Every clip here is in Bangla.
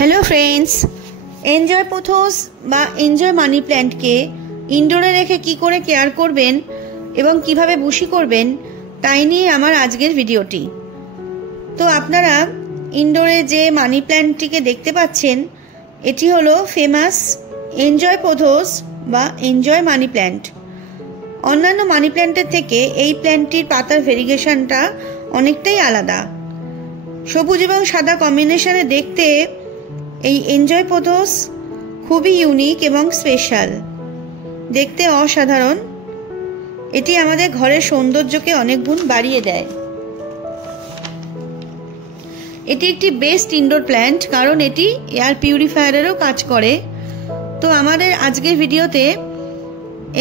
हेलो फ्रेंड्स, एनजय पोथोस বা এনজয় মানি প্ল্যান্টকে ইনডোরে রেখে কি করে কেয়ার করবেন এবং কিভাবে বুশি করবেন তাই নিয়ে আমার আজকের ভিডিওটি। তো আপনারা ইনডোরে যে মানি প্ল্যান্টটিকে দেখতে পাচ্ছেন এটি হলো ফেমাস এনজয় পোথোস বা এনজয় মানি প্ল্যান্ট। অন্যান্য মানি প্ল্যান্টের থেকে এই প্ল্যান্টটির পাতার ভেরিগেশনটা অনেকটাই আলাদা। সবুজ এবং সাদা কম্বিনেশনে দেখতে এই এনজয় পোথোস খুবই ইউনিক এবং স্পেশাল, দেখতে অসাধারণ। এটি আমাদের ঘরের সৌন্দর্যকে অনেক গুণ বাড়িয়ে দেয়। এটি একটি বেস্ট ইনডোর প্ল্যান্ট কারণ এটি এয়ার পিউরিফায়ারেরও কাজ করে। তো আমাদের আজকের ভিডিওতে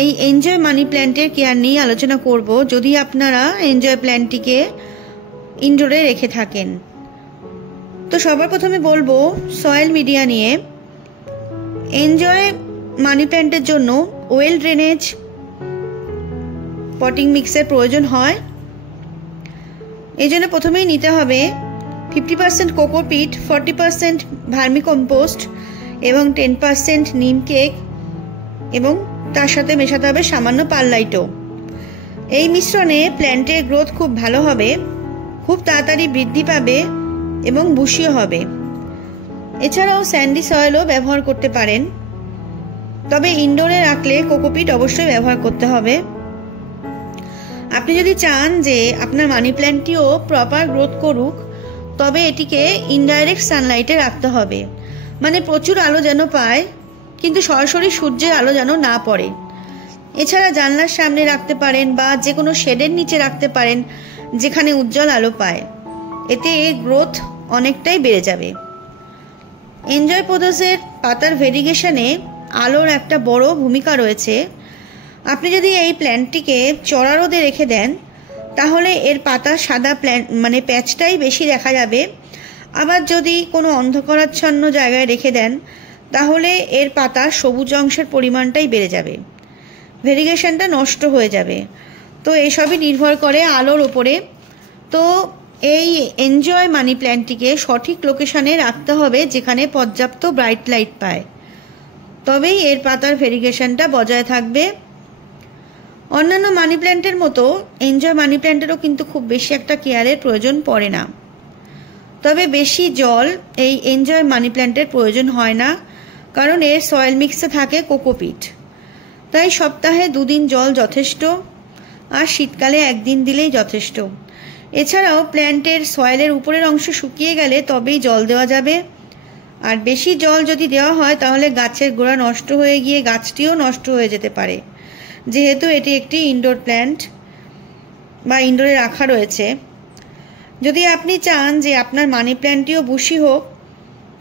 এই এনজয় মানি প্ল্যান্টের কেয়ার নিয়ে আলোচনা করব যদি আপনারা এনজয় প্ল্যান্টটিকে ইনডোরে রেখে থাকেন। তো সবার প্রথমে বলবো সয়েল মিডিয়া নিয়ে। এনজয় মানি প্ল্যান্টের জন্য ওয়েল ড্রেনেজ পটিং মিক্সের প্রয়োজন হয়। এই জন্য প্রথমেই নিতে হবে 50% কোকোপিট, 40% ভার্মিকম্পোস্ট এবং 10% নিম কেক এবং তার সাথে মেশাতে হবে সামান্য পারলাইটও। এই মিশ্রণে প্ল্যান্টের গ্রোথ খুব ভালো হবে, খুব তাড়াতাড়ি বৃদ্ধি পাবে এবং বুশিও হবে। এছাড়াও স্যান্ডি সয়েলও ব্যবহার করতে পারেন, তবে ইনডোরে রাখলে কোকোপিট অবশ্যই ব্যবহার করতে হবে। আপনি যদি চান যে আপনার মানি প্ল্যান্টটিও প্রপার গ্রোথ করুক তবে এটিকে ইনডাইরেক্ট সানলাইটে রাখতে হবে, মানে প্রচুর আলো যেন পায় কিন্তু সরাসরি সূর্যের আলো যেন না পড়ে। এছাড়া জানলার সামনে রাখতে পারেন বা যে কোনো শেডের নিচে রাখতে পারেন যেখানে উজ্জ্বল আলো পায়, এতে গ্রোথ অনেকটাই বেড়ে যাবে। এনজয় পোথোসের পাতার ভেরিগেশনে আলোর একটা বড় ভূমিকা রয়েছে। আপনি যদি এই প্ল্যান্টটিকে চড়া রোদে রেখে দেন তাহলে এর পাতা সাদা প্যাচটাই বেশি দেখা যাবে। আবার যদি কোনো অন্ধকারাচ্ছন্ন জায়গায় রেখে দেন তাহলে এর পাতার সবুজ অংশের পরিমাণটাই বেড়ে যাবে, ভেরিগেশনটা নষ্ট হয়ে যাবে। তো এসবই নির্ভর করে আলোর ওপরে। তো এই এনজয় মানি প্ল্যান্টটিকে সঠিক লোকেশনে রাখতে হবে যেখানে পর্যাপ্ত ব্রাইট লাইট পায়, তবেই এর পাতার ভেরিগেশনটা বজায় থাকবে। অন্যান্য মানি প্ল্যান্টের মতো এনজয় মানি প্ল্যান্টেরও কিন্তু খুব বেশি একটা কেয়ারের প্রয়োজন পড়ে না, তবে বেশি জল এই এনজয় মানি প্ল্যান্টের প্রয়োজন হয় না কারণ এর সয়েল মিক্সে থাকে কোকোপিট। তাই সপ্তাহে 2 দিন জল যথেষ্ট, আর শীতকালে 1 দিন দিলেই যথেষ্ট। এছাড়াও প্ল্যান্টের সয়েলের উপরের অংশ শুকিয়ে গেলে তবেই জল দেওয়া যাবে। আর বেশি জল যদি দেওয়া হয় তাহলে গাছের গোড়া নষ্ট হয়ে গিয়ে গাছটিও নষ্ট হয়ে যেতে পারে, যেহেতু এটি একটি ইনডোর প্ল্যান্ট বা ইনডোরে রাখা রয়েছে। যদি আপনি চান যে আপনার মানি প্ল্যান্টটিও বুশি হোক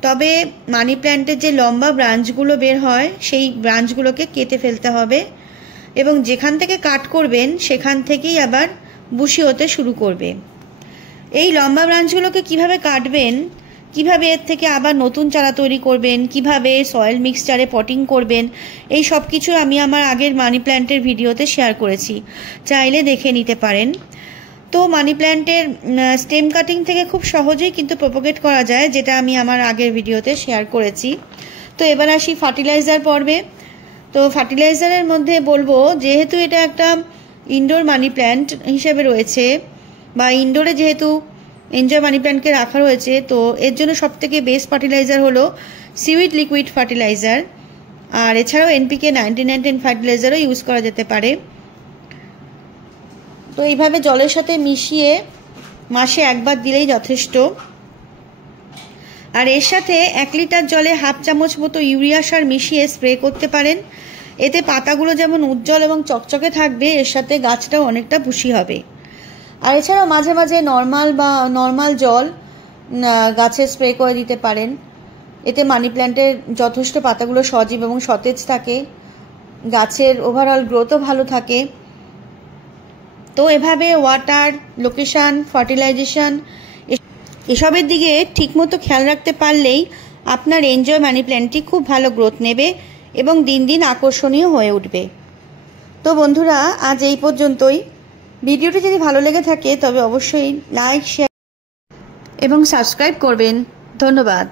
তবে মানি প্ল্যান্টের যে লম্বা ব্রাঞ্চগুলো বের হয় সেই ব্রাঞ্চগুলোকে কেটে ফেলতে হবে এবং যেখান থেকে কাট করবেন সেখান থেকেই আবার বুশি হতে শুরু করবে। এই লম্বা ব্রাঞ্চগুলোকে কিভাবে কাটবেন, কিভাবে এর থেকে আবার নতুন চারা তৈরি করবেন, কিভাবে সয়েল মিক্সচারে পটিং করবেন, এই সব কিছু আমি আমার আগের মানি প্ল্যান্টের ভিডিওতে শেয়ার করেছি, চাইলে দেখে নিতে পারেন। তো মানি প্ল্যান্টের স্টেম কাটিং থেকে খুব সহজেই কিন্তু প্রপোগেট করা যায়, যেটা আমি আমার আগের ভিডিওতে শেয়ার করেছি। তো এবার আসি ফার্টিলাইজার পর্বে। তো ফার্টিলাইজারের মধ্যে বলবো, যেহেতু এটা একটা ইনডোর মানি প্ল্যান্ট হিসেবে রয়েছে বা ইনডোরে যেহেতু এনজয় মানি প্ল্যান্টকে রাখা রয়েছে, তো এর জন্য সবথেকে বেস্ট ফার্টিলাইজার হলো সিউইড লিকুইড ফার্টিলাইজার। আর এছাড়াও NPK 9910 ফার্টিলাইজারও ইউজ করা যেতে পারে। তো এইভাবে জলের সাথে মিশিয়ে মাসে 1 বার দিলেই যথেষ্ট। আর এর সাথে 1 লিটার জলে 1/2 চামচ মতো ইউরিয়া সার মিশিয়ে স্প্রে করতে পারেন। এতে পাতাগুলো যেমন উজ্জ্বল এবং চকচকে থাকবে, এর সাথে গাছটাও অনেকটা পুষি হবে। আর এছাড়াও মাঝে মাঝে নর্মাল জল গাছে স্প্রে করে দিতে পারেন। এতে মানি প্ল্যান্টের যথেষ্ট পাতাগুলো সজীব এবং সতেজ থাকে, গাছের ওভারঅল গ্রোথও ভালো থাকে। তো এভাবে ওয়াটার, লোকেশন, ফার্টিলাইজেশন এসবের দিকে ঠিকমতো খেয়াল রাখতে পারলেই আপনার এনজয় মানি প্ল্যান্টটি খুব ভালো গ্রোথ নেবে এবং দিন দিন আকর্ষণীয় হয়ে উঠবে। তো বন্ধুরা, আজ এই পর্যন্তই। ভিডিওটি যদি ভালো লেগে থাকে তবে অবশ্যই লাইক, শেয়ার এবং সাবস্ক্রাইব করবেন। ধন্যবাদ।